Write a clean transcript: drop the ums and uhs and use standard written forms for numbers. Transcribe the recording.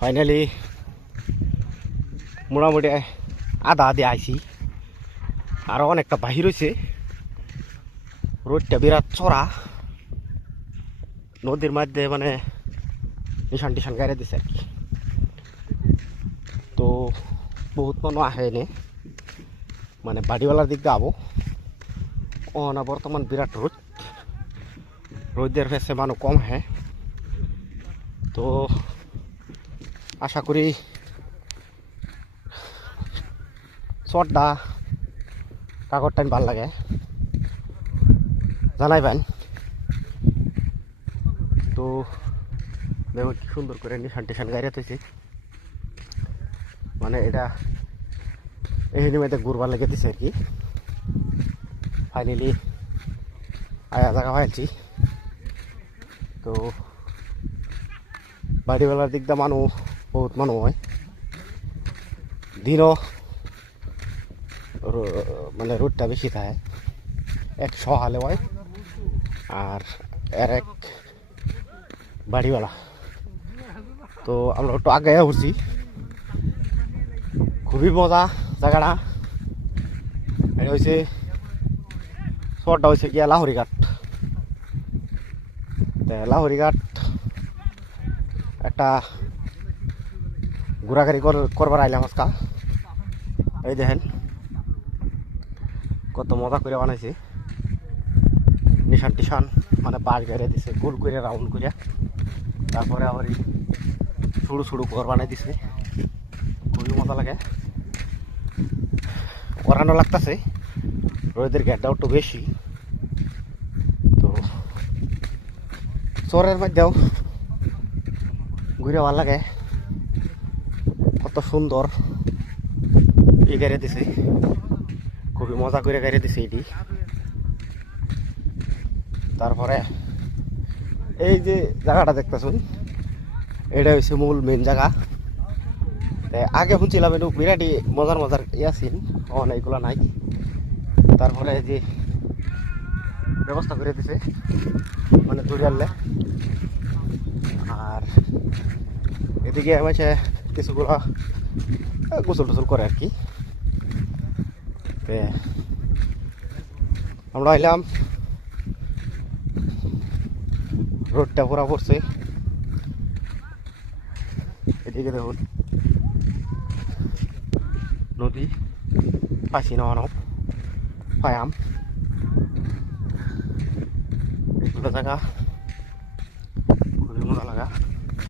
Finally মোটামুটি আধা আধি আইছি, আরো অনেকটা বাহির হয়েছে। রোডটা বিরাট চড়া, নদীর মধ্যে মানে নিশান টিশান গাড়ি দিছে আর কি। তো বহুত মানুষ আহে এনে, মানে বাড়িওয়ালার দিক দিয়ে আবো। ও না বর্তমান বিরাট রোদের ফেসে মানুষ কম আহে। তো আশা করি শর্টটা কাগজ টাইম ভাল লাগে জানাইবেন। তো দেখুন কি সুন্দর করে নিশান টিশান গাড়ি হয়েছে, মানে এটা এই মধ্যে ঘুরবার লেগে দিছে আর কি। ফাইনালি আয়া জায়গা পাইছি। তো বাড়িওয়ালার দিক দিয়ে মানুষ বহুত মানুষ হয়, দিনও মানে রোডটা বেশি থাকে, এক সহালে হয় আর এর এক বাড়িওয়ালা। তো আমরা একটু আগে উঠছি, খুবই মজা জায়গাটা। এটা হচ্ছে শহরটা হচ্ছে গিয়া লাহরিঘাট। লাহরিঘাট একটা ঘোরাঘুরি করবার আইলাম আজকা। এই দেখেন কত মজা করে বানাইছে, নিশান টিশান মানে বাস গাড়ি দিছে গোল করে রাউন্ড করে, তারপরে আবার সরু সরু ঘর বানাই দিছে, খুবই মজা লাগে। ওরানো লাগতেছে, রোদের গেটটাও একটু বেশি। তো চরের মধ্যেও ঘুরে ভালো লাগে, কত সুন্দর এই গাড়ি দিছে, খুবই মজা করে গাড়ি দিছে এটি। তারপরে এই যে জায়গাটা দেখতেছুন, এটা হচ্ছে মূল মেন জায়গা। আগে শুনছিলাম একটু বিরাটই মজার মজার ইয়াছিল, এইগুলা নাই। তারপরে যে ব্যবস্থা করে দিছে মানে দৌড়ালে, আর এদিকে হচ্ছে কিছুগুলা গোসল টোসল করে আর কি। আমরা আইলাম, রোডটা পুরা পড়ছে। এদিকে দেখুন নদী, পাশি নামানো পায়াম, এগুলো জায়গা